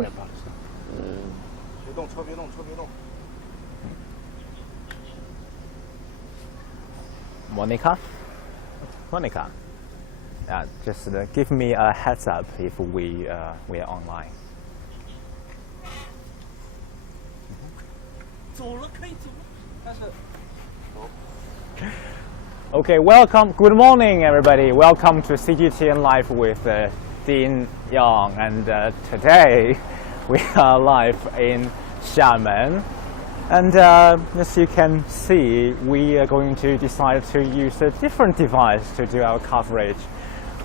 我也不好意思。别动，车别动，车别动。Monica, just give me a heads up if we are online. 走了可以走，但是。Okay, welcome. Good morning, everybody. Welcome to CGTN Live with Dean Yang, and today we are live in Xiamen. And as you can see, we are going to decide to use a different device to do our coverage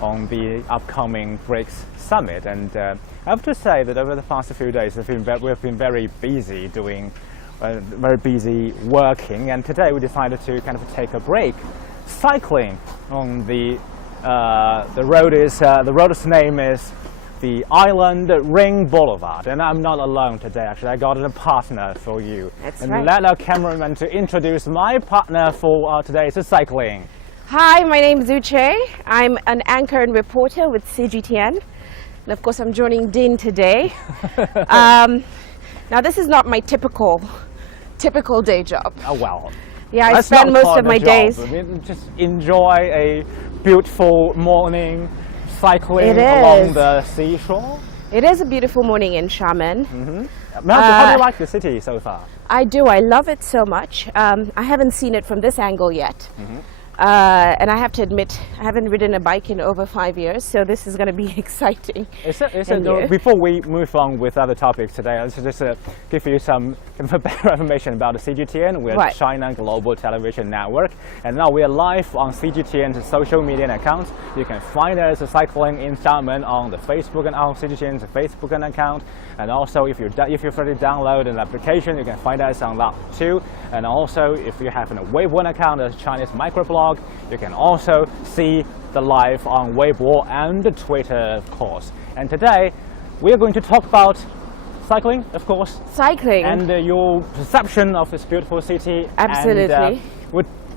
on the upcoming BRICS Summit. And I have to say that over the past few days, we've been very busy doing, very busy working. And today we decided to kind of take a break, cycling on the road's name is the Island Ring Boulevard, and I'm not alone today. Actually, I got a partner for you. That's and right. Let our cameraman to introduce my partner for today's cycling. Hi, my name is Uche. I'm an anchor and reporter with CGTN, and of course, I'm joining Dean today. Now, this is not my typical day job. Oh well. Yeah, I That's spend not most part of my the job. days. I mean, just enjoy a beautiful morning cycling It along is. the seashore. It is a beautiful morning in Xiamen. How do you like the city so far? I do. I love it so much. I haven't seen it from this angle yet. And I have to admit, I haven't ridden a bike in over 5 years, so this is going to be exciting. Before we move on with other topics today, let's just give you some better information about the CGTN. We're Right. China Global Television Network, and now we are live on CGTN's social media accounts. You can find us cycling in Xiamen on the Facebook and on CGTN's Facebook account. And also, if you've already downloaded an application, you can find us on that too. And also, if you have a Weibo account, a Chinese microblog, you can also see the live on Weibo and Twitter, of course. And today, we are going to talk about cycling, of course. Cycling. And your perception of this beautiful city. Absolutely.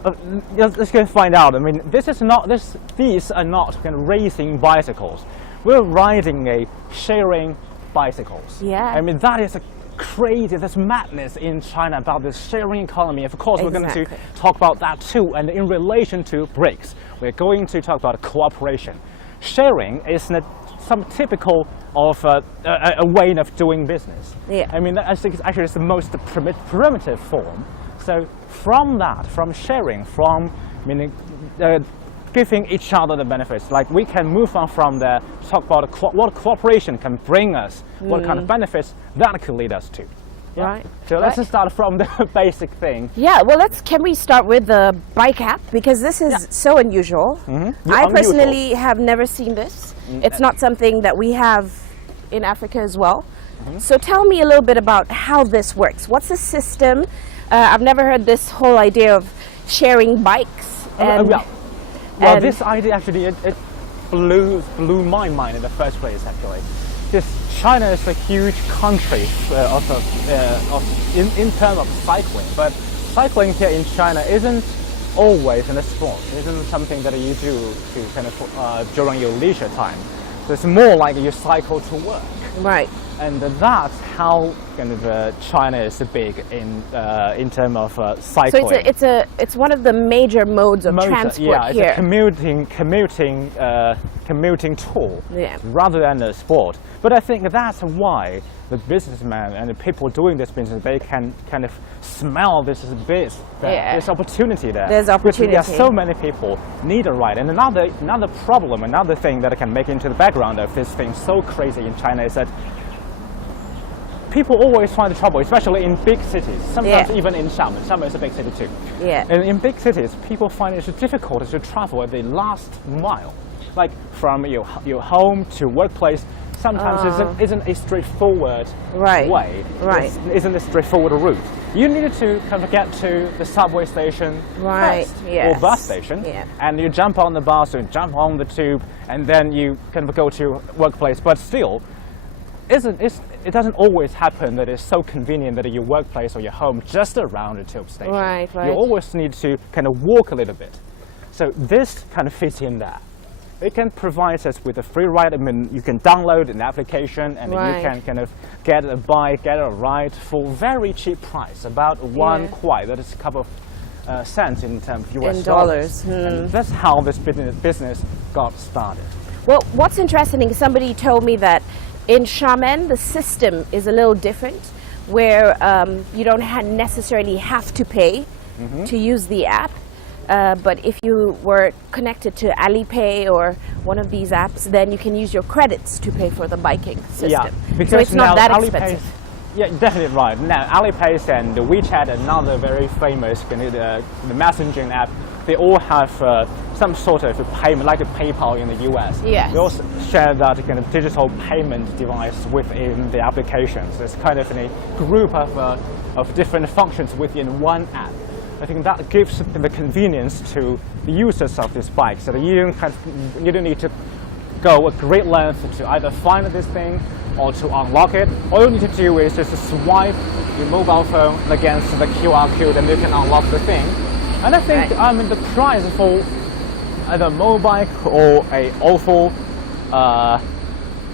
And, let's go find out. I mean, these are not kind of racing bicycles. We're riding a sharing bicycles. Yeah. I mean, that is a crazy, there's madness in China about this sharing economy. Of course, we're going to talk about that too. And in relation to BRICS, we're going to talk about cooperation. Sharing is some typical of a way of doing business. Yeah. I mean, I think actually it's the most primitive form. So from that, from sharing, from giving each other the benefits, like we can move on from there, talk about what cooperation can bring us, what kind of benefits that could lead us to. Yeah? Right. So let's just start from the basic thing. Yeah, well, can we start with the bike app? Because this is so unusual. I personally have never seen this. It's not something that we have in Africa as well. So tell me a little bit about how this works. What's the system? I've never heard this whole idea of sharing bikes. Well, this idea actually it blew my mind in the first place. Actually, China is a huge country in terms of cycling, but cycling here in China isn't always in a sport. It isn't something that you do to kind of during your leisure time. So it's more like you cycle to work. Right. And that's how kind of China is big in terms of cycling. So it's one of the major modes of transport here. Yeah, it's a commuting tool rather than a sport. But I think that's why the businessmen and the people doing this business, they can kind of smell this opportunity there. There's opportunity. Because there are so many people need a ride. And another problem, another thing that can make into the background of this thing so crazy in China is that people always find the trouble, especially in big cities. Sometimes even in Xiamen. Xiamen is a big city too. Yeah. And in big cities, people find it difficult to travel at the last mile, like from your home to workplace. Sometimes isn't a straightforward way. Right. Isn't a straightforward route. You need to kind of get to the subway station first, or bus station, and you jump on the bus or jump on the tube, and then you kind of go to your workplace. But still, it doesn't always happen that it's so convenient that your workplace or your home just around the tube station. Right. You always need to kind of walk a little bit. So this kind of fits in there. it can provide us with a free ride. I mean, you can download an application and then you can kind of get a bike, get a ride for very cheap price, about one kuai. That is a couple of cents in terms of US dollars. And that's how this business got started. Well, what's interesting is somebody told me that in Xiamen the system is a little different, where you don't necessarily have to pay to use the app. But if you were connected to Alipay or one of these apps, then you can use your credits to pay for the biking system. Yeah, because so it's not that Alipay, expensive. Yeah, definitely right. Now, Alipay and WeChat, another very famous the messaging app, they all have some sort of payment, like a PayPal in the US. Yes. They also share that kind of digital payment device within the applications. It's kind of a group of different functions within one app. I think that gives the convenience to the users of this bike, so that you don't need to go a great length to either find this thing or to unlock it. All you need to do is just swipe your mobile phone against the QR code and you can unlock the thing. And I think the price for either a mobike or a awful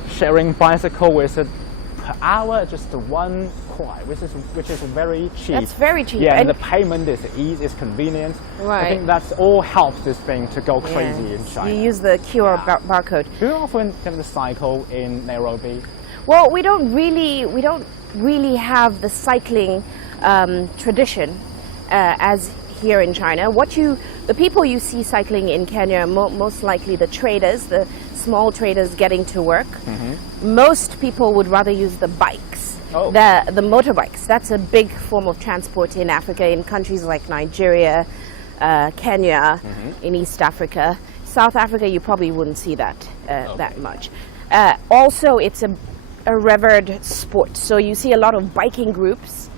sharing bicycle is per hour just 1 kuai, which is very cheap. That's very cheap. Yeah, and the payment is easy, it's convenient. Right. I think that's all helps this thing to go crazy in China. You use the QR barcode. Do you often kind of cycle in Nairobi? Well, we don't really have the cycling tradition as here in China. The people you see cycling in Kenya are most likely the traders, the small traders getting to work. Most people would rather use the bikes, the motorbikes. That's a big form of transport in Africa, in countries like Nigeria, Kenya, in East Africa. South Africa, you probably wouldn't see that that much. Also, it's a revered sport, so you see a lot of biking groups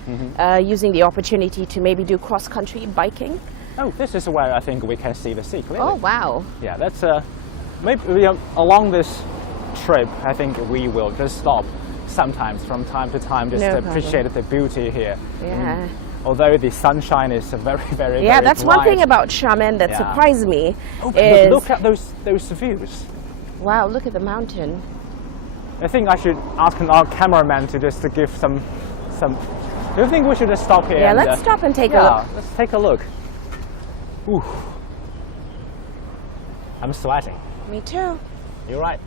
using the opportunity to maybe do cross-country biking. Oh, this is where I think we can see the sea clearly. Oh, wow. Yeah, that's maybe along this trip, I think we will just stop sometimes from time to time just to appreciate the beauty here. Yeah. Although the sunshine is very, very, yeah, very that's bright. one thing about Xiamen that surprised me. Oh, is, look at those views. Wow, look at the mountain. I think I should ask our cameraman to just to give some. Do you think we should just stop here? Yeah, and, let's stop and take a look. Let's take a look. Ooh. I'm sweating. Me too. You're right.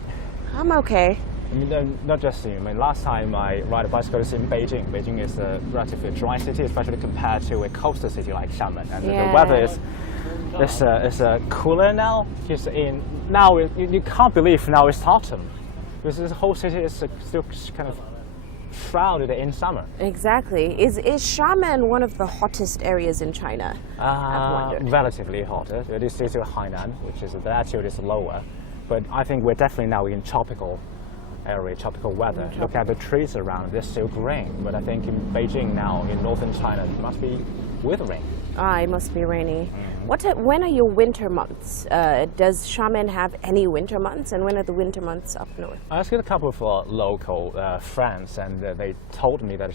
I'm okay. I mean, not just you. I mean, last time I ride a bicycle was in Beijing. Beijing is a relatively dry city, especially compared to a coastal city like Xiamen. And the weather is cooler now. You can't believe now it's autumn, because this whole city is still kind of shrouded in summer. Exactly. Is Xiamen one of the hottest areas in China? Relatively hotter. It is still Hainan, which is the altitude is lower, but I think we're definitely now in tropical area, tropical weather. Look at the trees around; they're still green. But I think in Beijing now, in northern China, it must be with rain. It must be rainy. When are your winter months? Does Xiamen have any winter months, and when are the winter months up north? I asked a couple of local friends, and they told me that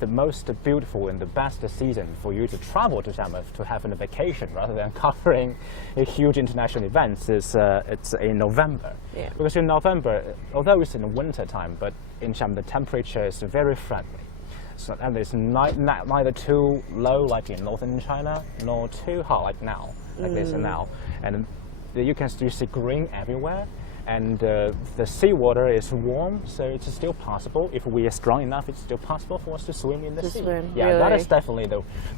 the most beautiful and the best season for you to travel to Xiamen to have a vacation rather than covering a huge international events is it's in November. Yeah. Because in November, although it's in the winter time, but in Xiamen the temperature is very friendly. So, and it's neither too low like in northern China, nor too hot like now, like this and now. And you can still see green everywhere, and the seawater is warm, so it's still possible. If we are strong enough, it's still possible for us to swim in the sea. Yeah, really? That is definitely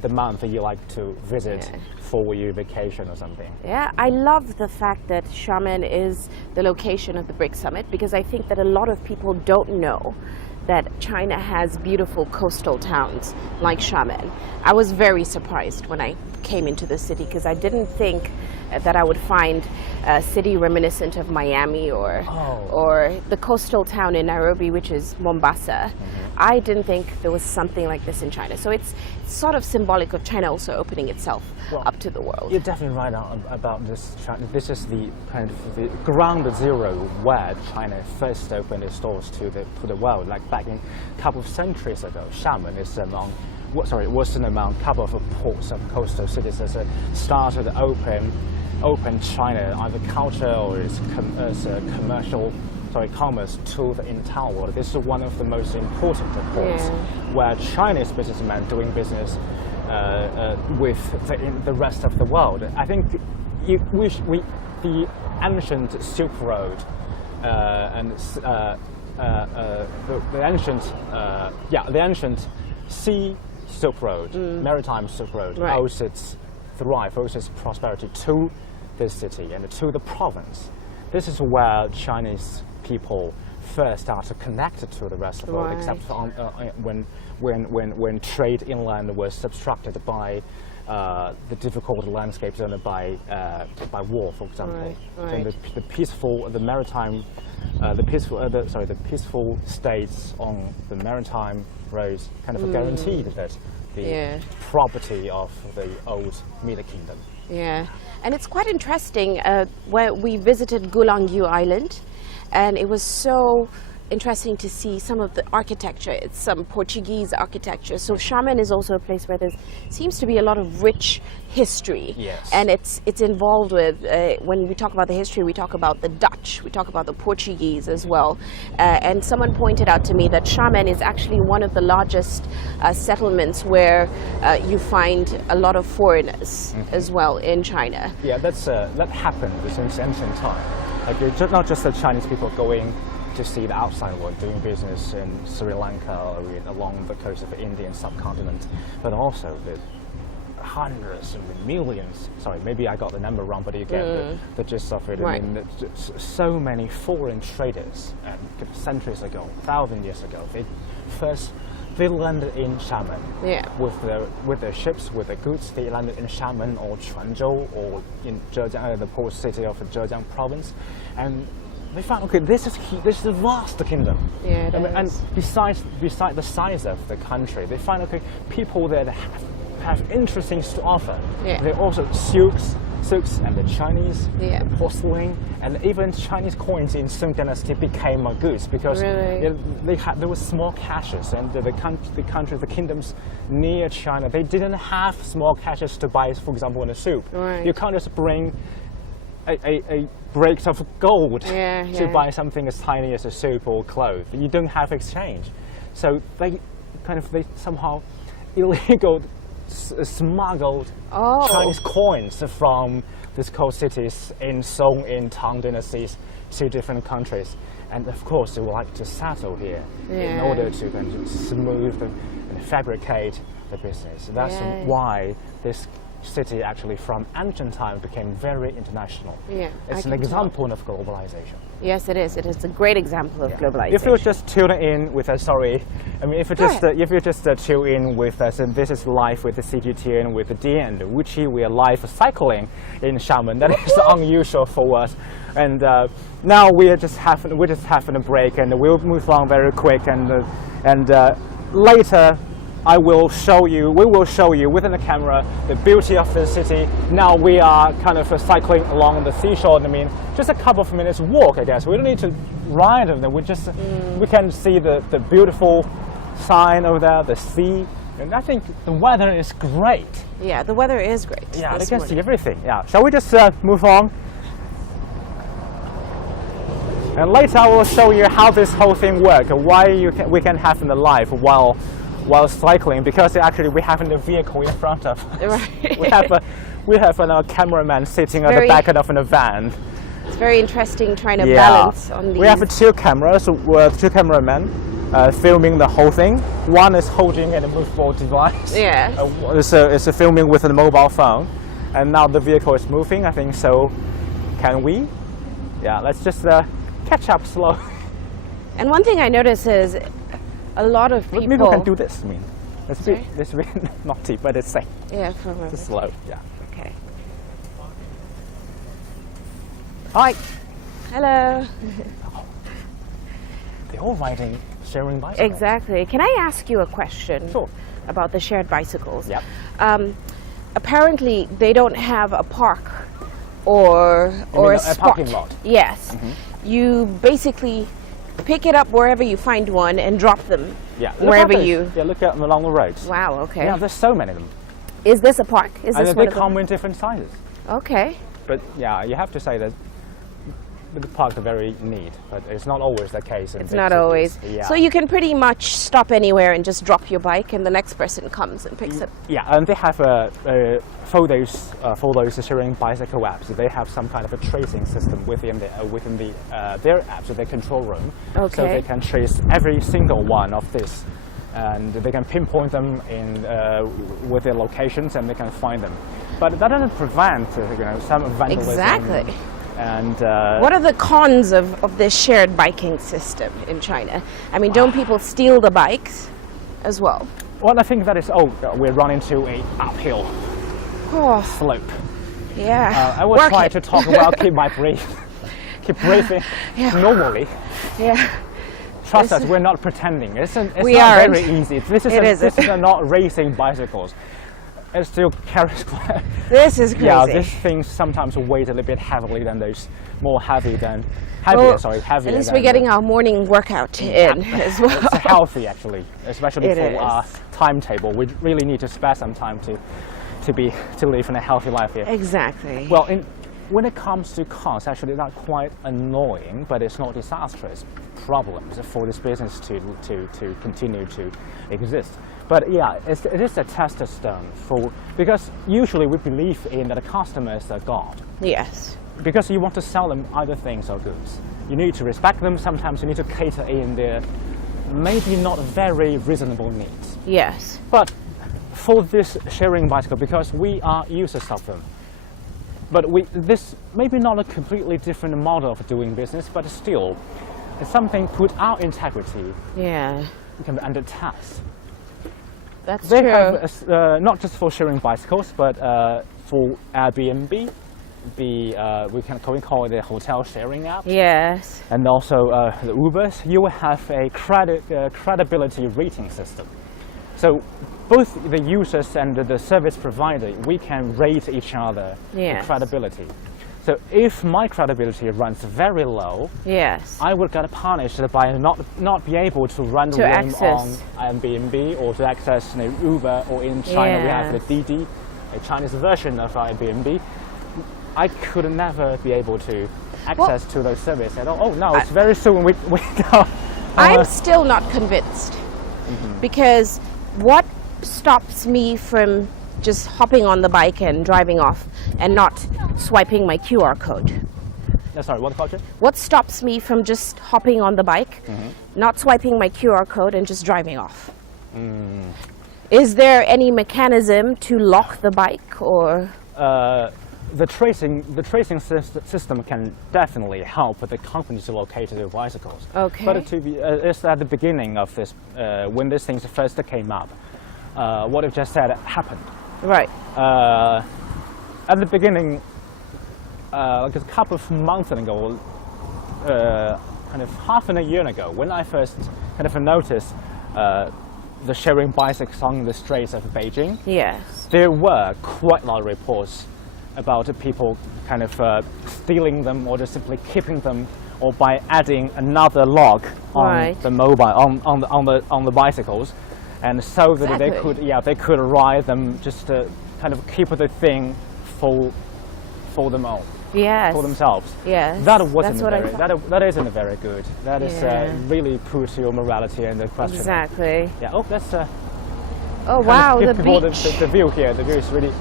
the month that you like to visit for your vacation or something. Yeah, I love the fact that Xiamen is the location of the BRICS Summit, because I think that a lot of people don't know that China has beautiful coastal towns like Xiamen. I was very surprised when I came into the city, because I didn't think that I would find a city reminiscent of Miami or the coastal town in Nairobi, which is Mombasa. I didn't think there was something like this in China. So it's sort of symbolic of China also opening itself up to the world. You're definitely right about this. This is the kind of the ground zero where China first opened its doors to the world. Like back in a couple of centuries ago, Xiamen is among couple of ports of coastal cities as a start of the open China, either culture or its commercial, commerce to the entire world. This is one of the most important ports where Chinese businessmen doing business with the rest of the world. I think the ancient Silk Road and the ancient sea Silk Road, maritime Silk Road, owes its prosperity to this city and to the province. This is where Chinese people first started connected to the rest of the world, except for, when trade inland was obstructed by the difficult landscapes owned by war, for example. So the peaceful states on the maritime roads kind of guaranteed that the property of the old Middle Kingdom. Yeah, and it's quite interesting. Where we visited Gulangyu Island, and it was so interesting to see some of the architecture. It's some Portuguese architecture. So Xiamen is also a place where there seems to be a lot of rich history. Yes. And it's involved with, when we talk about the history, we talk about the Dutch, we talk about the Portuguese as well. And someone pointed out to me that Xiamen is actually one of the largest settlements where you find a lot of foreigners as well in China. Yeah, that happened since ancient time. Like, it's not just the Chinese people going to see the outside world, doing business in Sri Lanka or along the coast of the Indian subcontinent, but also the hundreds and millions, sorry, maybe I got the number wrong, but you get the gist of it. I mean, so many foreign traders, centuries ago, 1,000 years ago, they landed in Xiamen with their ships, with their goods. They landed in Xiamen or Quanzhou or in Zhejiang, the port city of Zhejiang province, and they found, okay, this is a vast kingdom. Yeah, and besides the size of the country, they find, okay, people there have interesting to offer. Yeah. They also silks and the Chinese, the porcelain, and even Chinese coins in Song Dynasty became goods because there were small caches, and the kingdoms near China, they didn't have small caches to buy, for example, in a soup. You can't just bring a breaks of gold to buy something as tiny as a soup or clothes. You don't have exchange, so they somehow illegal smuggled Chinese coins from these coast cities in Song and Tang dynasties to different countries, and of course they would like to settle here in order to kind of smooth and fabricate the business. That's why this city actually from ancient time became very international. It's an example of globalization. Yes, it is. It is a great example of globalization. If you just tune in with us, if you just tune in with us, and this is live with the CGTN with the Dean and Wuchi. We are live cycling in Xiamen. That is unusual for us. And now we're just having a break, and we'll move on very quick. And later, we will show you within the camera the beauty of the city. Now we are kind of cycling along the seashore. I mean, just a couple of minutes walk, I guess. We don't need to ride over them. We can see the beautiful sign over there, the sea. And I think the weather is great. Yeah, the weather is great. Yeah, I can see everything. Yeah, shall we just move on? And later I will show you how this whole thing works, why we can have in the live while cycling, because actually we have a vehicle in front of us. we have a cameraman sitting at the back of a van. It's very interesting trying to balance on these. We have two cameras with two cameramen filming the whole thing. One is holding a movable device. It's filming with a mobile phone, and now the vehicle is moving. I think so. Can we? Yeah, let's just catch up slow. And one thing I notice is a lot of people. Maybe we can do this. I mean, it's a bit naughty, but it's safe. Yeah, for a moment. Just slow. Yeah. Okay. Hi. Hello. They're all riding sharing bicycles. Exactly. Can I ask you a question? Sure. About the shared bicycles? Yep. Apparently, they don't have a park or a spot. parking lot. Yes. You basically pick it up wherever you find one and drop them Yeah, wherever look at you. those. Yeah, look at wherever you and drop them Yeah, wherever look at those. you. Yeah, look at them along the roads. Wow. Okay. Yeah, there's so many of them, Is this a park? Is and this they one of come them? in different sizes. Okay. But yeah, you have to say that the parks are very neat, but it's not always the case. It's not always. Yeah. So you can pretty much stop anywhere and just drop your bike, and the next person comes and picks it. Yeah, and they have for those sharing bicycle apps, they have some kind of a tracing system within their apps, their control room. Okay. So they can trace every single one of this, and they can pinpoint them in with their locations, and they can find them. But that doesn't prevent some vandalism. Exactly. And What are the cons of this shared biking system in China? I mean, don't people steal the bikes as well? well, I think that is we're running into a uphill Oh, slope. yeah. I will Work try it. to talk about keep breathing normally. Yeah. Trust us, we're not pretending. It's not aren't. very easy. This isn't. is not racing bicycles. It still carries quite. This is crazy. Yeah, these things sometimes weigh a little bit heavily than those more heavier. Well, Heavier At least than we're getting our morning workout in as well. It's healthy actually, especially It for is. our timetable. We really need to spare some time to live in a healthy life here. Exactly. Well, when it comes to costs, actually that's quite annoying, but it's not disastrous problems for this business to continue to exist. But yeah, it is a test stone because usually we believe in that the customers are God. Yes. Because you want to sell them either things or goods. You need to respect them, sometimes you need to cater in their maybe not very reasonable needs. Yes. But for this sharing bicycle, because we are users of them, but this maybe not a completely different model of doing business, but still, it's something put our integrity Yeah. can be under test. That's They true. have not just for sharing bicycles, but for Airbnb, we can call it the hotel sharing app, Yes. and also the Ubers. You will have a credibility rating system. So both the users and the service provider, we can rate each other Yes. the credibility. So if my credibility runs very low, Yes. I will get punished by not be able to run the To room on access. Airbnb or to access Uber, or in China we have the Yes. Didi, a Chinese version of Airbnb. I could never be able to access to those services at all. Oh no, it's very soon we go. I'm still not convinced because what stops me from just hopping on the bike and driving off and not swiping my QR code? Sorry, what about you? What stops me from just hopping on the bike, not swiping my QR code and just driving off? Is there any mechanism to lock the bike or? The tracing system can definitely help the company to locate their bicycles. Okay. But it's at the beginning of this, when these things first came up, what I've just said happened. Right. At the beginning, like a couple of months ago, kind of half a year ago, when I first kind of noticed the sharing bicycles on the streets of Beijing, Yes. there were quite a lot of reports about people kind of stealing them or just simply keeping them, or by adding another lock on Right. the mobile on the bicycles, and so that they could ride them just to kind of keep the thing for them all. Yes. For themselves. Yes. That wasn't That's what I very, thought. that isn't very good. That is Yeah. really puts your morality in the question. Exactly. Yeah. Oh, that's Oh wow, the give people beach. the view here. The view is really.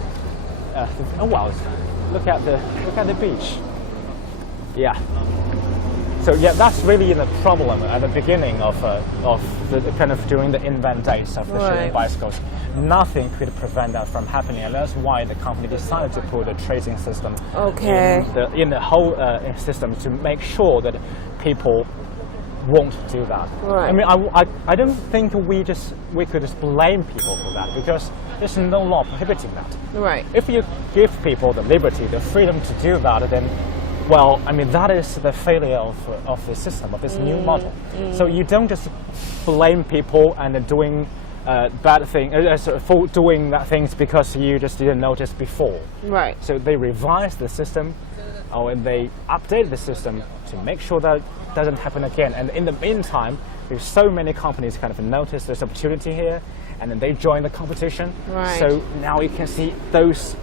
Oh wow! Look at the beach. Yeah. So yeah, that's really the problem at the beginning of the kind of during the invent days of the sharing Right. bicycles. Nothing could prevent that from happening, and that's why the company decided to put a tracing system Okay. in the whole system to make sure that people won't do that. Right. I mean, I don't think we could just blame people for that, because there's no law prohibiting that. Right. If you give people the liberty, the freedom to do that, then, well, I mean, that is the failure of the system, of this new model. So you don't just blame people and doing bad things, for doing that things because you just didn't notice before. Right. So they revised the system or they update the system to make sure that doesn't happen again. And in the meantime, there's so many companies kind of notice this opportunity here, and then they join the competition. Right. So now you can see those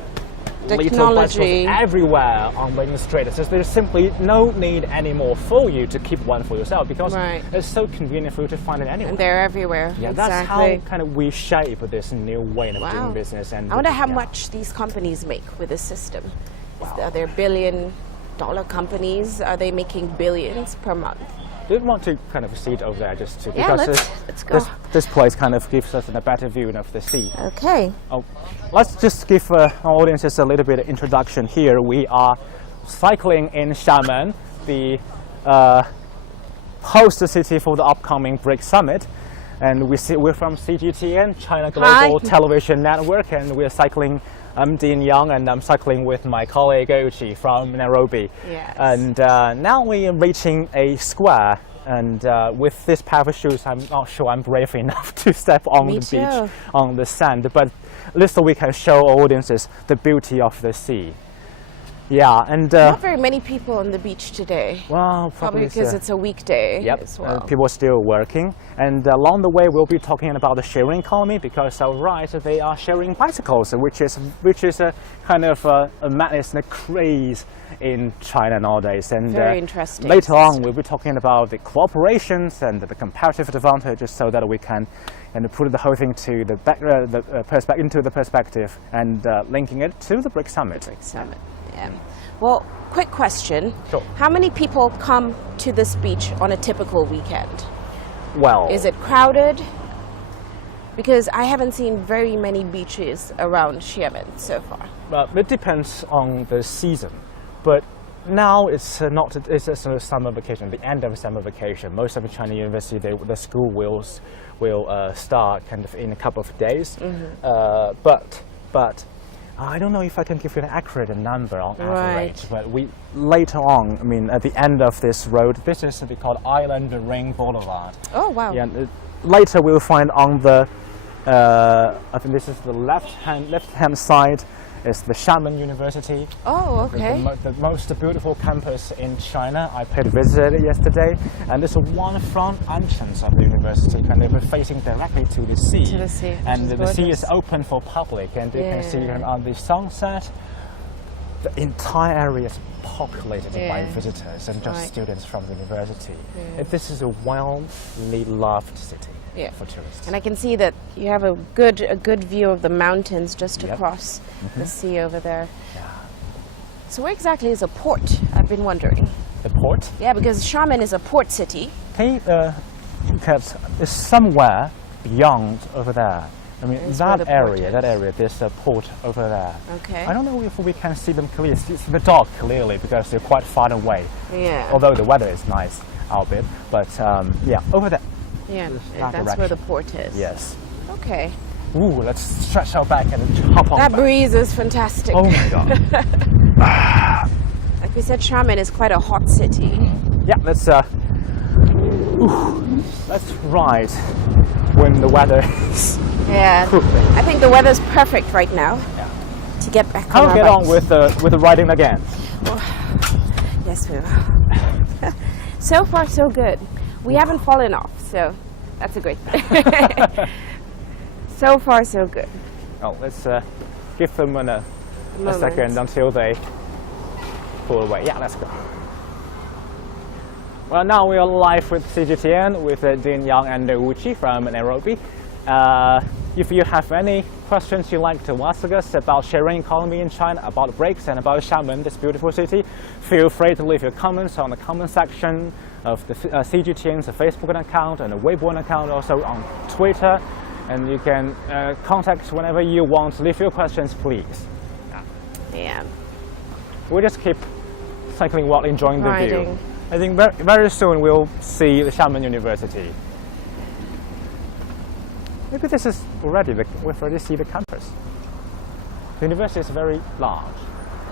little technology bicycles everywhere on the street. So there's simply no need anymore for you to keep one for yourself, because Right. it's so convenient for you to find it anywhere. and they're everywhere. Yeah, exactly. that's how kind of we shape this new way of doing business. And I wonder how yeah. much these companies make with this system. Wow. Are there billion-dollar companies? Are they making billions per month? Do you want to kind of see it over there just to Yeah, because let's go. this place kind of gives us a better view of the sea. Okay. Oh, let's just give our audiences a little bit of introduction here. We are cycling in Xiamen, the host city for the upcoming BRICS Summit. And we're from CGTN, China Global Hi. Television Network, and we're cycling. I'm Dean Young, and I'm cycling with my colleague Uchi from Nairobi. Yes. And now we are reaching a square. And with this pair of shoes, I'm not sure I'm brave enough to step on Me the too. beach, on the sand. But at least we can show our audiences the beauty of the sea. Yeah, and Not very many people on the beach today. well, Probably because it's a weekday Yep, as well. people are still working. And along the way, we'll be talking about the sharing economy, because right, they are sharing bicycles, which is a kind of a madness and a craze in China nowadays. And Very interesting later on, system. we'll be talking about the cooperations and the comparative advantages, so that we can put the whole thing to the into the perspective and linking it to the BRICS Summit. Summit. Yeah. Well, quick question. Sure. How many people come to this beach on a typical weekend? Well, Is it crowded? Because I haven't seen very many beaches around Xiamen so far. it depends on the season, but now it's not. It's a summer vacation, the end of summer vacation. Most of the China university, the school will start kind of in a couple of days. But I don't know if I can give you an accurate number on average. But later on, I mean, at the end of this road, this is called Island Ring Boulevard. Oh, wow. Yeah. Later we'll find on the, I think this is the left-hand side, is the Xiamen University. Oh, okay. The most beautiful campus in China. I paid a visit yesterday, and there's one front entrance of the university, kind of facing directly to the sea. To the sea, and which is the sea is gorgeous. open for public, and you can see Yeah. on the sunset, the entire area is populated by Yeah. visitors and just Right. students from the university. Yeah. This is a widely loved city Yeah. for tourists. And I can see that you have a good view of the mountains just Yep. across the sea over there. So where exactly is a port? I've been wondering. The port. Yeah, because Xiamen is a port city. Can you look at it's somewhere beyond over there? I mean, Is where the port is. that area, there's a port over there. Okay. I don't know if we can see them clearly. See the dark clearly, because they're quite far away. Yeah. Although the weather is nice out there, but yeah, over there. Yeah, that that's where the direction. port is. Yes. Okay. Ooh, let's stretch our back and hop on. That back. breeze is fantastic. Oh my god. Like we said, Xiamen is quite a hot city. Yeah, let's ride when the weather is. Yeah. I think the weather's perfect right now Yeah. to get back I'll on our get on bikes. with the riding again. Yes, we will. So far, so good. We haven't fallen off, so that's a great thing. So far, so good. Oh, let's give them a Moment. second until they pull away. Yeah, let's go. Well, now we are live with CGTN with Dean Yang and Uchi from Nairobi. If you have any questions you'd like to ask us about sharing economy in China, about BRICS and about Xiamen, this beautiful city, feel free to leave your comments on the comment section of the CGTN's Facebook account and the Weibo account, also on Twitter. And you can contact whenever you want. Leave your questions, please. Yeah. We'll just keep cycling while enjoying the view. Riding. I think very soon we'll see the Xiamen University. Maybe this is already, we've already see the campus. The university is very large.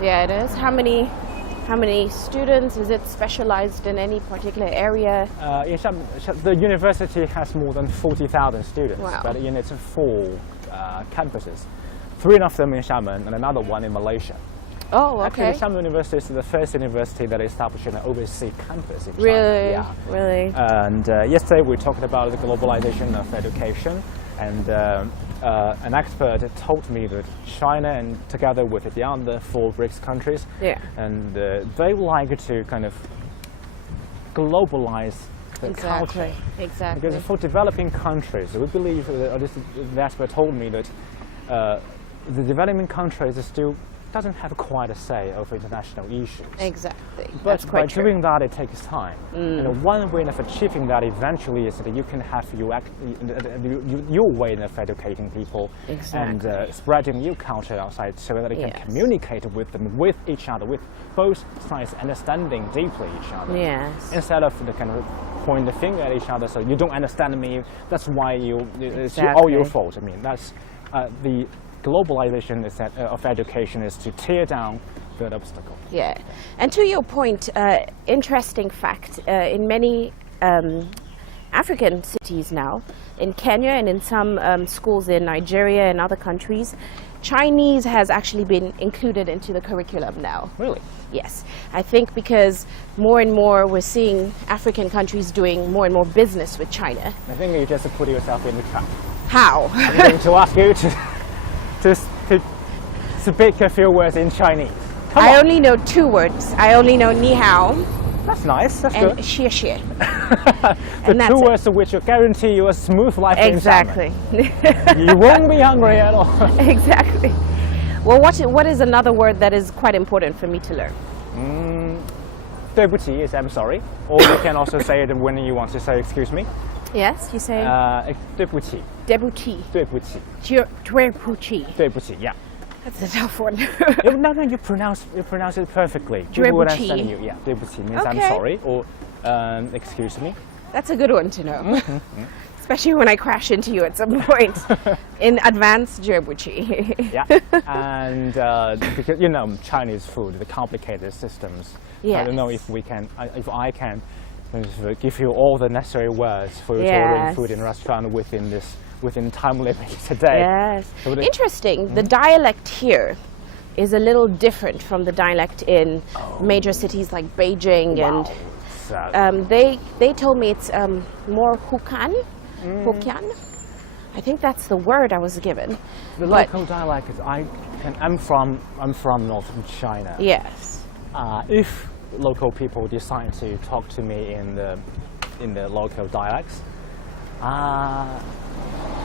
Yeah, it is. How many students? Is it specialized in any particular area? In the university has more than 40,000 students, Wow. but in its 4 campuses. 3 of them in Xiamen and another one in Malaysia. Oh, Actually, okay. the Xiamen University is the first university that established an overseas campus in China. Really? Yeah. Really? And yesterday we talked about the globalization of education, and an expert told me that China, and together with the other 4 BRICS countries, Yeah. and they would like to kind of globalize the culture. Exactly. Because for developing countries, we believe, or this, the expert told me that the developing countries still doesn't have quite a say over international issues. Exactly. But That's by quite true. doing that, it takes time. And one way of achieving that eventually is that you can have your way of educating people and Exactly. spreading your culture outside, so that they can Yes. communicate with them, with each other, with both sides understanding deeply each other. Yes. Instead of the kind of point the finger at each other, so you don't understand me. That's why it's all Exactly. your fault. I mean, that's the globalization is that, of education is to tear down that obstacle. Yeah. And to your point, interesting fact, in many African cities now, in Kenya and in some schools in Nigeria and other countries, Chinese has actually been included into the curriculum now. Really? Yes. I think because more and more we're seeing African countries doing more and more business with China. I think you just put yourself in the trap. How? I'm going to ask you to speak a few words in Chinese. Come I on. only know 2 words. I only know ni hao That's nice. That's and good. xie xie. The and that's 2 it. words which will guarantee you a smooth life Exactly. in Xiamen. You won't be hungry at all. Exactly. Well, what is another word that is quite important for me to learn? 对不起 is I'm sorry. Or you can also say it when you want to say excuse me. Yes, you say 对不起 debuti. 对不起 Debuti. 对不起 Yeah. That's a tough one. No, you pronounce it perfectly. People would Dui bu understand qi. you. Yeah, 对不起 means I'm Okay. sorry, or excuse me. That's a good one to know. Especially when I crash into you at some point. In advance, debuti. Yeah, and because Chinese food, the complicated systems. I don't know Yes. if I can give you all the necessary words for you to order Yes. food in a restaurant within time limit today. Yes. So the- Interesting. The dialect here is a little different from the dialect in major cities like Beijing Wow. and they told me it's more Hokkien. I think that's the word I was given. The but local dialect is I'm from northern China. yes. If local people decide to talk to me in the local dialects,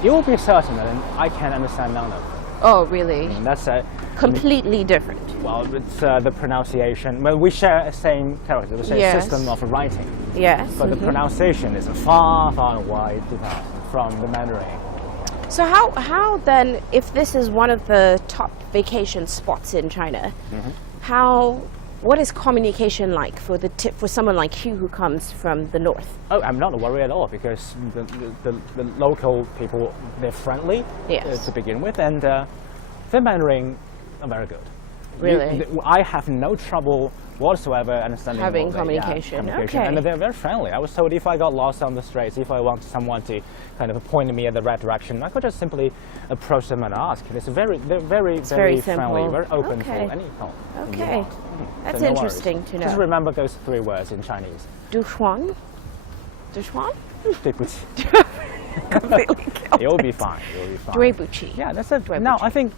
you will be certain that I can understand none of them. Oh, really? And that's Completely different. well, it's the pronunciation. Well, we share the same character, the same Yes. system of writing, Yes. but the pronunciation is far, far away from the Mandarin. So how then, if this is one of the top vacation spots in China, what is communication like for someone like you who comes from the north? Oh, I'm not worried at all because the local people, they're friendly Yes. to begin with, and the Mandarin are very good. Really? I have no trouble whatsoever understanding Having what they- communication, communication. okay. And they're very friendly. I was told if I got lost on the streets, if I want someone to kind of point me in the right direction, I could just simply approach them and ask. They're very very friendly, simple. very open Okay. for any help. you Okay. want. That's So no worries. interesting to know. Just remember those 3 words in Chinese. Duchuan? Duchuan? 对不起 Completely killed You'll be it. fine. You'll be fine. Duibuchi. Yeah, that's it. Now I think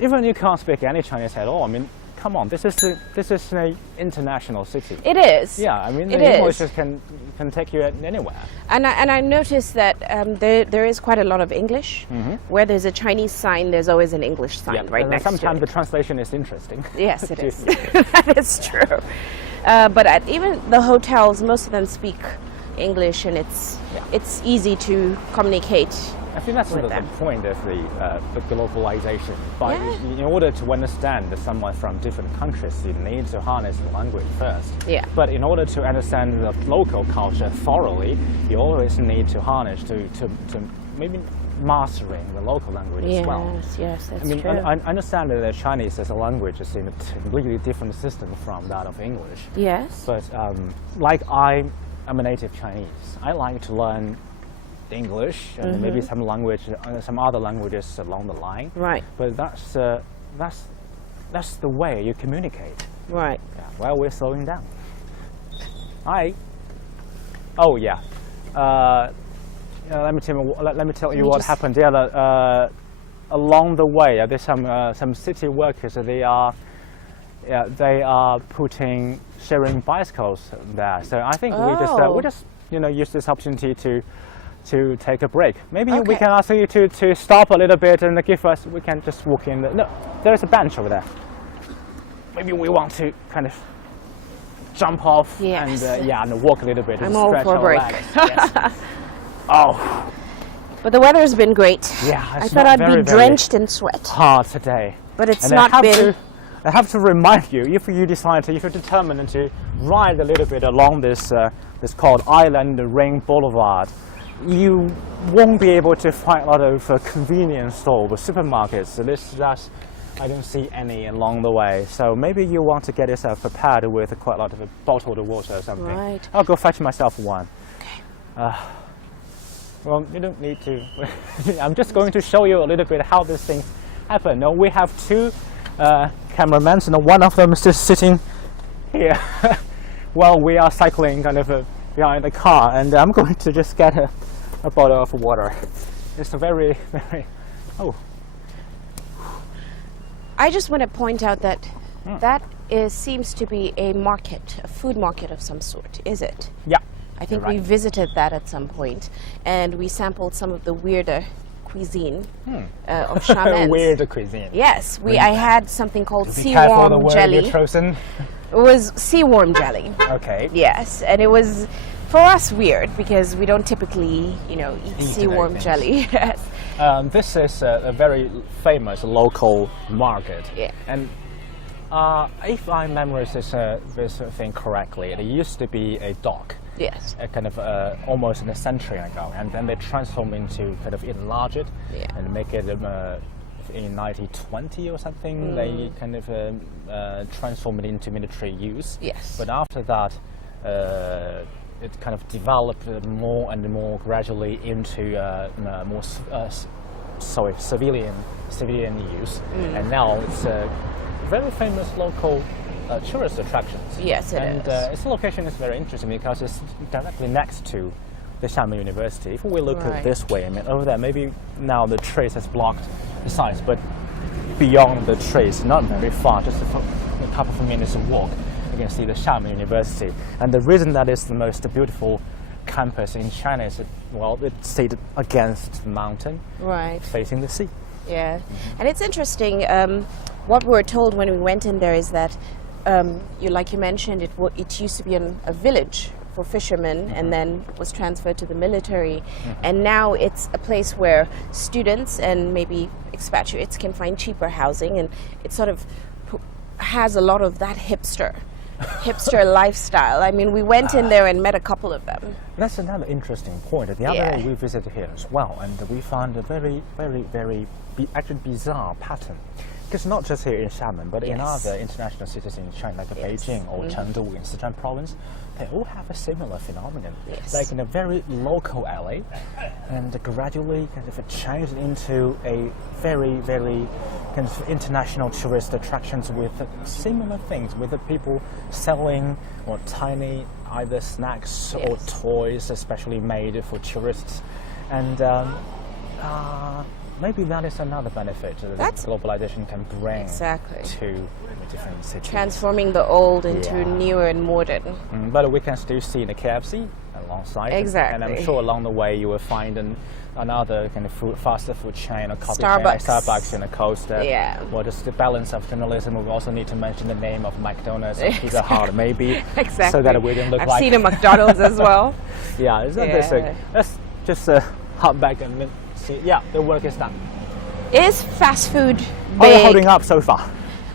even you can't speak any Chinese at all. I mean, come on, this is an international city. It is. Yeah, I mean, It the English is. can take you anywhere. And I noticed that there is quite a lot of English. Where there's a Chinese sign, there's always an English sign right and next sometimes to the it. translation is interesting. Yes, it is. That is true. But even the hotels, most of them speak English, and it's easy to communicate. I think that's with the them. point of the globalization. But Yeah. in order to understand someone from different countries, you need to harness the language first. Yeah. But in order to understand the local culture thoroughly, you always need to harness to maybe mastering the local language as well. Yes, that's I mean, true. I understand that the Chinese as a language is in a completely different system from that of English. Yes. But like I'm a native Chinese, I like to learn English and maybe some other languages along the line. Right. But that's that's the way you communicate. Right. Yeah, well, we're slowing down. Hi. Oh yeah. Let me tell you what happened. Yeah, along the way, there's some city workers. They are putting sharing bicycles there. So I think we just use this opportunity to take a break. Maybe we can ask you to stop a little bit and give us. We can just walk in. No, there's a bench over there. Maybe we want to kind of jump off and walk a little bit and I'm stretch all for a our break. legs. Yes. Oh. But the weather's been great. Yeah, I thought I'd be drenched in sweat. Hard today. But it's and not been. I have to remind you, if you're determined to ride a little bit along this called Island Ring Boulevard, you won't be able to find a lot of convenience stores or supermarkets. So I don't see any along the way. So maybe you want to get yourself prepared with quite a lot of bottled water or something. Right. I'll go fetch myself one. Okay. Well, you don't need to. I'm just going to show you a little bit how this thing happened. Now we have two cameramen, and one of them is just sitting here while we are cycling kind of behind the car, and I'm going to just get a bottle of water. It's a very, very, I just want to point out that seems to be a market, a food market of some sort, is it? Yeah. I think right. we visited that at some point, and we sampled some of the weirder cuisine of Xiamen. Weird cuisine. Yes, I had something called Be careful the seaworm word jelly. you're chosen. It was seaworm jelly. Okay. Yes, and it was for us weird because we don't typically, eat seaworm jelly. Yes. This is a very famous local market. Yeah. And if I remember this thing correctly, it used to be a dock. Yes. Kind of almost in a century ago, and then they transform into kind of enlarge it and make it in 1920 or something. They kind of transform it into military use. Yes. But after that, it kind of developed more and more gradually into more civilian use, and now it's a very famous local tourist attractions. Yes, it is. And its location is very interesting because it's directly next to the Xiamen University. If we look at this way, I mean, over there, maybe now the trees has blocked the signs, but beyond the trees, not very far, just a couple of minutes of walk, you can see the Xiamen University. And the reason that is the most beautiful campus in China is it's seated against the mountain, facing the sea. Yeah, and it's interesting. What we were told when we went in there is that, like you mentioned, it used to be a village for fishermen, and then was transferred to the military, and now it's a place where students and maybe expatriates can find cheaper housing, and it sort of has a lot of that hipster lifestyle. I mean, we went in there and met a couple of them. That's another interesting point. The other day we visited here as well, and we found a very, very, very actually bizarre pattern. Because not just here in Xiamen, but in other international cities in China, like Beijing or Chengdu in Sichuan province, they all have a similar phenomenon. Like in a very local alley, and gradually kind of changed into a very, very kind of international tourist attractions with similar things, with the people selling or tiny either snacks or toys, especially made for tourists, and maybe that is another benefit that globalization can bring to different cities. Transforming the old into newer and modern. But we can still see the KFC alongside. Exactly. And I'm sure along the way you will find another kind of fast food chain or coffee Starbucks. chain, Starbucks in the coast. Well, just the balance of journalism, we also need to mention the name of McDonald's and Pizza Hut, maybe. Exactly. So that we don't look I've seen a McDonald's as well. Let's just hop back and see. Yeah, the work is done. Is fast food big? How are you holding up so far?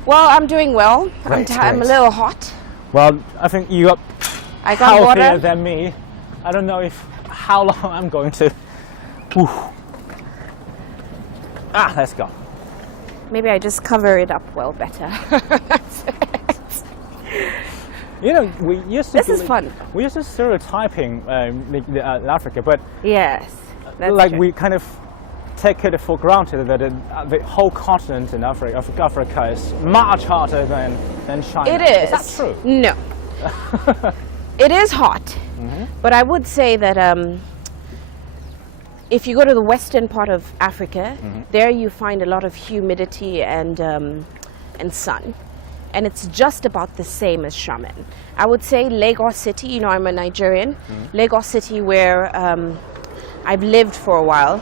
Well, I'm doing well. Great, I'm a little hot. Well, I think you got got healthier water than me. I don't know how long I'm going to. Let's go. Maybe I just cover it up well better. That's it. We used to. This is fun. We used to stereotyping Africa, but Yes. That's like true. we kind of take it for granted that the whole continent in Africa is much hotter than China. It is. Is that true? No. It is hot, but I would say that if you go to the western part of Africa, there you find a lot of humidity and sun. And it's just about the same as Xiamen. I would say Lagos City, you know, I'm a Nigerian. Lagos City, where I've lived for a while,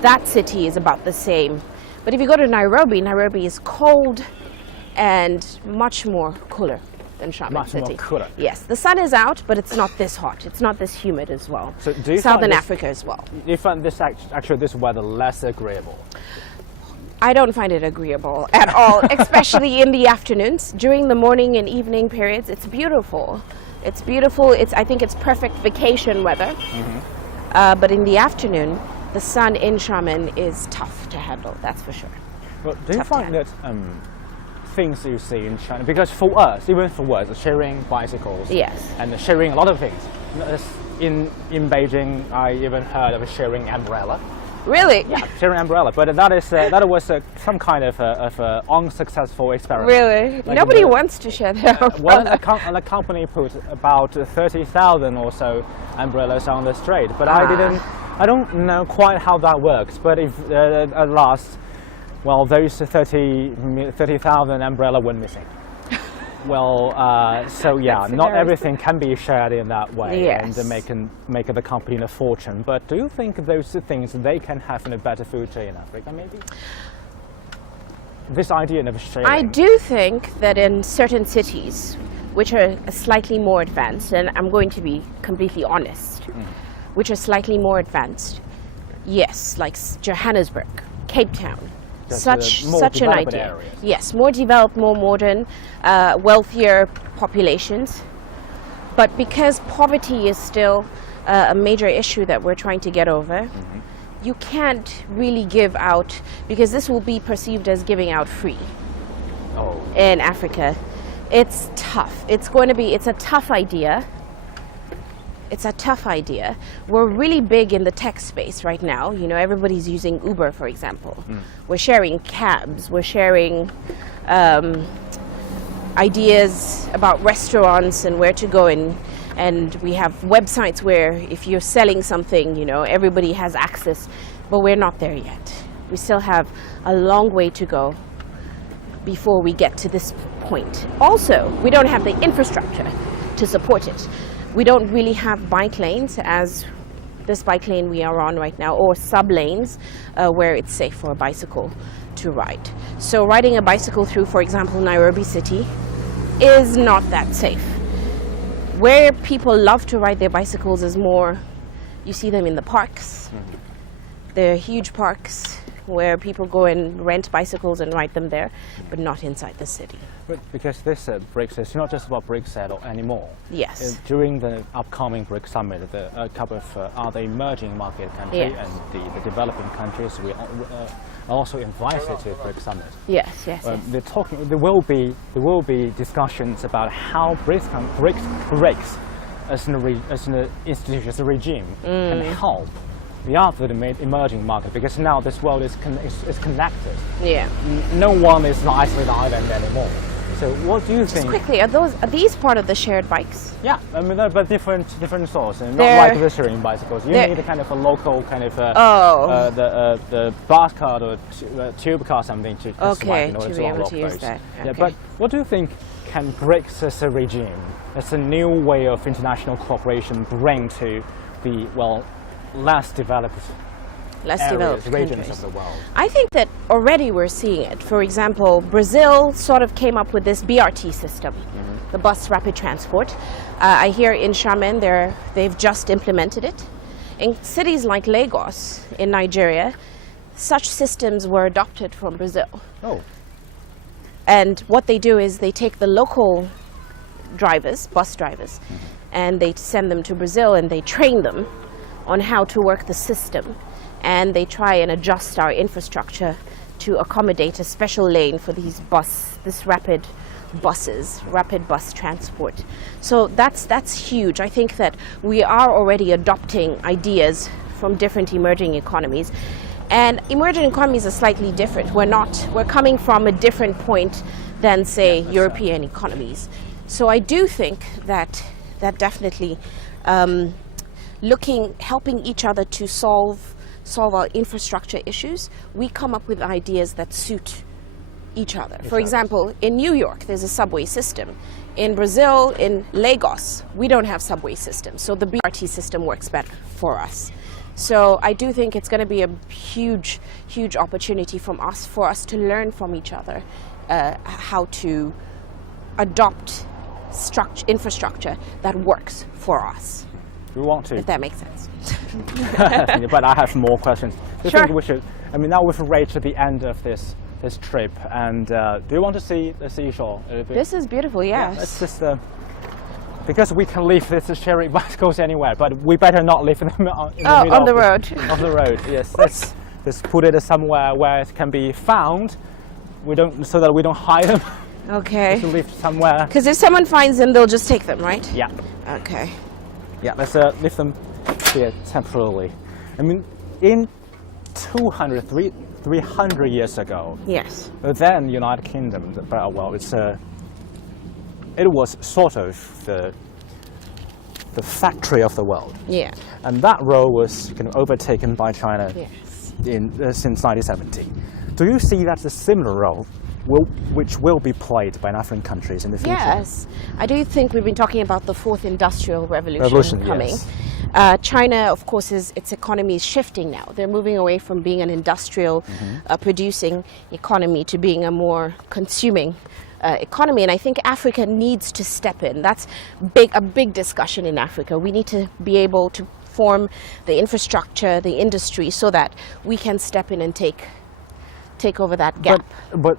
that city is about the same. But if you go to Nairobi, Nairobi is cold and much more cooler than Xiamen City. Much more cooler. Yes, the sun is out, but it's not this hot. It's not this humid as well. So do you Southern find Africa as well. Do you find this actually this weather less agreeable? I don't find it agreeable at all, especially in the afternoons. During the morning and evening periods, it's beautiful. It's beautiful. I think it's perfect vacation weather. But in the afternoon, the sun in Xiamen is tough to handle, that's for sure. But do you find that things you see in China, because for us, even for us, sharing bicycles and sharing a lot of things. In Beijing, I even heard of sharing umbrella. Really? Yeah, sharing umbrella, but that was some kind of unsuccessful experiment. Really? Like Nobody wants to share their umbrella. Well, a company put about 30,000 or so umbrellas on the street, but I don't know quite how that works. But if at last, well, those 30,000 umbrella went missing. Well, so yeah, not everything can be shared in that way, and make the company a fortune. But do you think those things they can have in a better future in Africa, maybe? This idea of sharing. I do think that in certain cities, which are slightly more advanced, and I'm going to be completely honest, which are slightly more advanced, yes, like Johannesburg, Cape Town. Such an idea. Areas. Yes, more developed, more modern, wealthier populations. But because poverty is still a major issue that we're trying to get over, you can't really give out, because this will be perceived as giving out free in Africa. It's tough. It's a tough idea. It's a tough idea. We're really big in the tech space right now. You know, everybody's using Uber, for example. We're sharing cabs. We're sharing ideas about restaurants and where to go in. And we have websites where if you're selling something, you know, everybody has access. But we're not there yet. We still have a long way to go before we get to this point. Also, we don't have the infrastructure to support it. We don't really have bike lanes as this bike lane we are on right now, or sub lanes where it's safe for a bicycle to ride. So riding a bicycle through, for example, Nairobi City is not that safe. Where people love to ride their bicycles is more, you see them in the parks. There are huge parks where people go and rent bicycles and ride them there, but not inside the city. But because this BRICS is not just about BRICS anymore. Yes. During the upcoming BRICS summit, a couple of other emerging market countries and the developing countries we are also invited to BRICS summit. Yes, yes. They're talking. There will be discussions about how BRICS as an institution, as a regime, can help the other emerging market, because now this world is connected. Yeah. No one is an isolated island anymore. So what do you think? Just quickly, are these part of the shared bikes? Yeah, I mean they're but different sorts, and not like the sharing bicycles. You need a kind of a local kind of the bus card or tube car something to swipe in order to be able to use that. Okay. Yeah, but what do you think can BRICS as a regime, as a new way of international cooperation, bring to the less developed regions of the world? I think that already we're seeing it. For example, Brazil sort of came up with this BRT system, the bus rapid transport. I hear in Xiamen they've just implemented it. In cities like Lagos in Nigeria, such systems were adopted from Brazil. Oh. And what they do is they take the local drivers, bus drivers, and they send them to Brazil and they train them on how to work the system, and they try and adjust our infrastructure to accommodate a special lane for these rapid bus transport. So that's huge. I think that we are already adopting ideas from different emerging economies, And emerging economies are slightly different. We're coming from a different point than, say, European economies. So I do think that definitely helping each other to solve our infrastructure issues, we come up with ideas that suit each other. For example, in New York, there's a subway system. In Brazil, in Lagos, we don't have subway systems, so the BRT system works better for us. So I do think it's going to be a huge, huge opportunity for us to learn from each other how to adopt infrastructure that works for us. We want to. If that makes sense. But I have more questions. Do you Sure. think we should? I mean, now we've reached the end of this trip, and do you want to see the seashore a little bit? This is beautiful, yes. Let's just because we can leave this sharing bicycles anywhere, but we better not leave them in the middle on the road. Of the road, yes. Let's put it somewhere where it can be found. So that we don't hide them. Okay. To leave somewhere. Because if someone finds them, they'll just take them, right? Yeah. Okay. Yeah. Let's leave them here temporarily. I mean, in 300 years ago. Yes. Then United Kingdom, well, it was sort of the factory of the world. Yeah. And that role was kind of overtaken by China Yes. Since 1970. Do you see that's a similar role which will be played by African countries in the future? Yes. I do think we've been talking about the fourth industrial revolution coming. Yes. China, of course, its economy is shifting now. They're moving away from being an industrial producing economy to being a more consuming economy, and I think Africa needs to step in. That's a big discussion in Africa. We need to be able to form the infrastructure, the industry, so that we can step in and take over that gap. But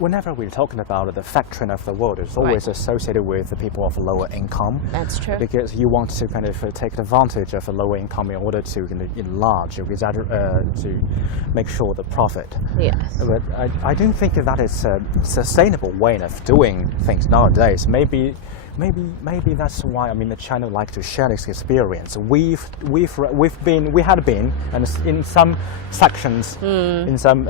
whenever we're talking about the factoring of the world, it's always associated with the people of lower income. That's true. Because you want to kind of take advantage of a lower income in order to kind of enlarge, to make sure the profit. Yes. But I don't think that is a sustainable way of doing things nowadays. Maybe that's why the China like to share this experience. We had been, and in some sections, in some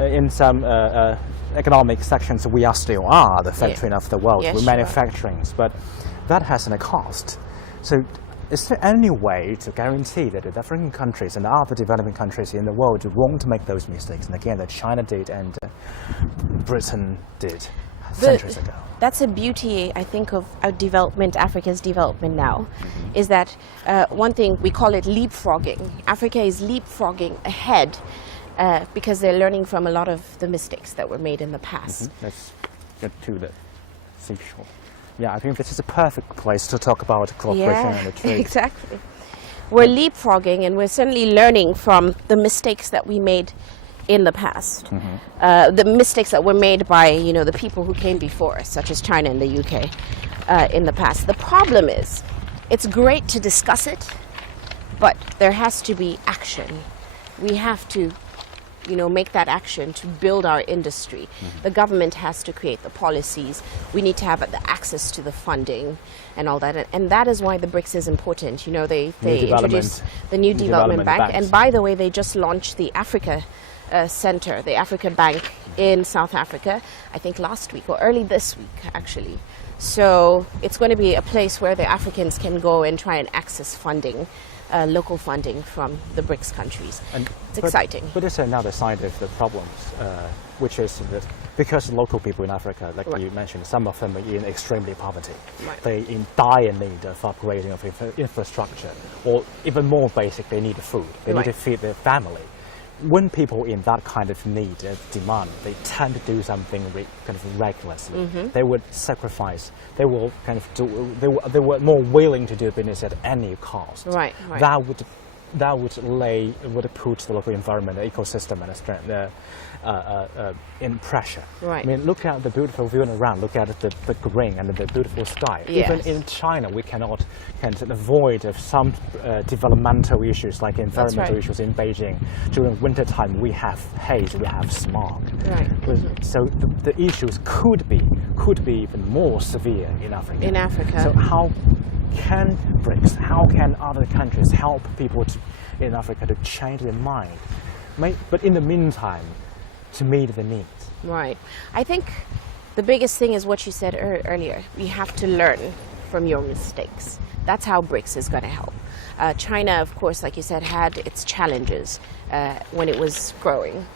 economic sections, we still are the factory of the world. Yes, We're manufacturing, but that has a cost. So, is there any way to guarantee that the African countries and other developing countries in the world won't make those mistakes? And again, that China did and Britain did centuries ago. That's a beauty, I think, of our development, Africa's development now, is that one thing, we call it leapfrogging. Africa is leapfrogging ahead because they're learning from a lot of the mistakes that were made in the past. Let's get to the seashore. Yeah, I think this is a perfect place to talk about cooperation and the trade. Exactly. We're leapfrogging, and we're certainly learning from the mistakes that we made in the past. The mistakes that were made by the people who came before us, such as China and the UK in the past. The problem is, it's great to discuss it, but there has to be action. We have to make that action to build our industry. The government has to create the policies. We need to have the access to the funding and all that. And that is why the BRICS is important. They introduced the New Development Bank. And by the way, they just launched the Africa Center, the Africa Bank in South Africa, I think last week or early this week, actually. So it's going to be a place where the Africans can go and try and access funding, local funding from the BRICS countries. It's exciting. But there's another side of the problems, which is that because local people in Africa, like you mentioned, some of them are in extremely poverty. They're in dire need of upgrading of infrastructure, or even more basic, they need food. They need to feed their family. When people in that kind of need, demand, they tend to do something kind of recklessly. They would sacrifice. They will kind of do. They were more willing to do business at any cost. Right. That would put the local environment, the ecosystem, and strength in pressure. Right. I mean, look at the beautiful view around. Look at the green and the beautiful sky. Yes. Even in China, we cannot avoid of some developmental issues like environmental issues in Beijing. During winter time, we have haze, we have smog. Right. So the issues could be even more severe in Africa. So how can BRICS, how can other countries help people in Africa to change their mind but in the meantime, to meet the needs. Right. I think the biggest thing is what you said earlier. We have to learn from your mistakes. That's how BRICS is going to help. China, of course, like you said, had its challenges when it was growing,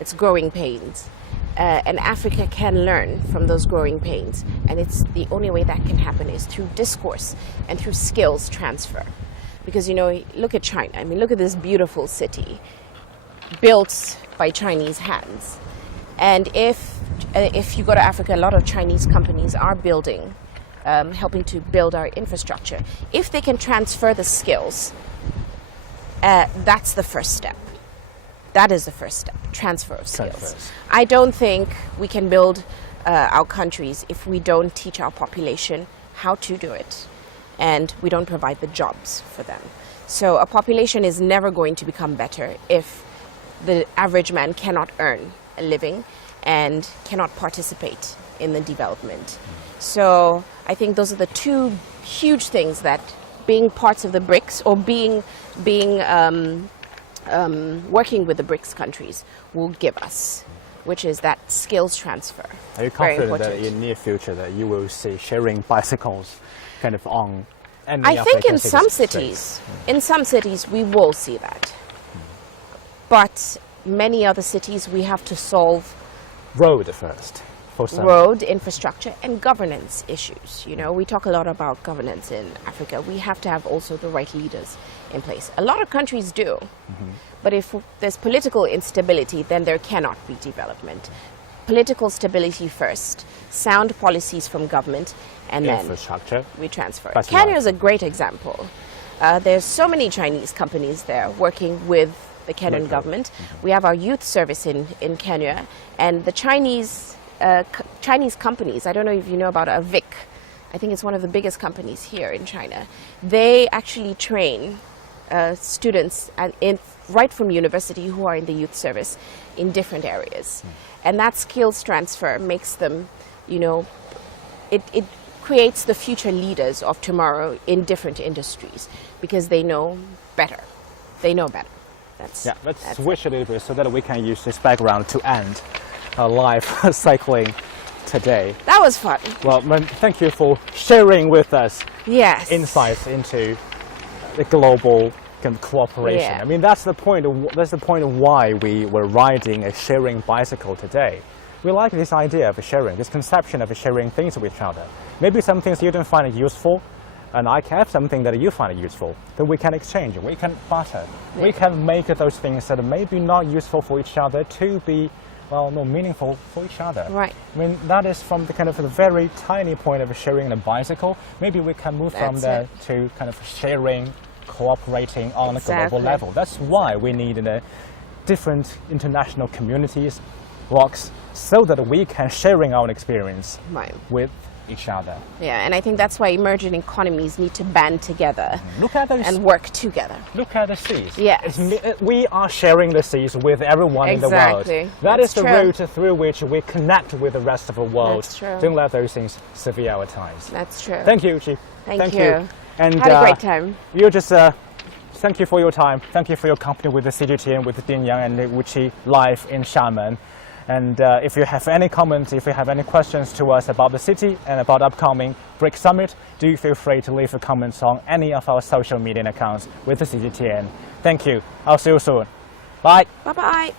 its growing pains. And Africa can learn from those growing pains. And it's the only way that can happen is through discourse and through skills transfer. Because, you know, look at China. I mean, look at this beautiful city built by Chinese hands. And if you go to Africa, a lot of Chinese companies are building, helping to build our infrastructure. If they can transfer the skills, that's the first step. That is the first step, transfer of skills. I don't think we can build our countries if we don't teach our population how to do it and we don't provide the jobs for them. So a population is never going to become better if the average man cannot earn a living and cannot participate in the development. So I think those are the two huge things that being parts of the BRICS or working with the BRICS countries will give us, which is that skills transfer. Are you confident that in near future that you will see sharing bicycles kind of on any I think African in some cities, we will see that. But many other cities, we have to solve road first. Road infrastructure and governance issues. You know, we talk a lot about governance in Africa. We have to have also the right leaders in place. A lot of countries do, but if there's political instability, then there cannot be development. Political stability first, sound policies from government, and infrastructure. Then we transfer. Kenya is a great example. There's so many Chinese companies there working with the Kenyan government. We have our youth service in Kenya, and the Chinese companies, I don't know if you know about Vic, I think it's one of the biggest companies here in China. They actually train students right from university who are in the youth service in different areas. And that skills transfer makes them, you know, it creates the future leaders of tomorrow in different industries because they know better. They know better. Let's switch a little bit so that we can use this background to end our live cycling today. That was fun. Well, thank you for sharing with us insights into the global cooperation. I mean, that's the point of why we were riding a sharing bicycle today. We like this idea of sharing, this conception of sharing things with each other. Maybe some things you don't find useful, and I have something that you find useful, then we can exchange, we can barter. We can make those things that are maybe not useful for each other to be, well, more meaningful for each other. Right. I mean, that is from the kind of the very tiny point of sharing a bicycle. Maybe we can move from there to kind of sharing, cooperating on a global level. That's why we need different international communities, blocks, so that we can sharing our experience with each other. Yeah, and I think that's why emerging economies need to band together and work together. Look at the seas. Yes. We are sharing the seas with everyone in the world. That is the route through which we connect with the rest of the world. That's true. Don't let those things sever our ties. That's true. Thank you, Chi. Thank you. And had a great time. You just thank you for your time. Thank you for your company with the CGTN, with Ding Yang and Wuqi live in Xiamen. And if you have any comments, if you have any questions to us about the city and about upcoming BRICS Summit, do feel free to leave your comments on any of our social media accounts with the CGTN. Thank you. I'll see you soon. Bye. Bye-bye.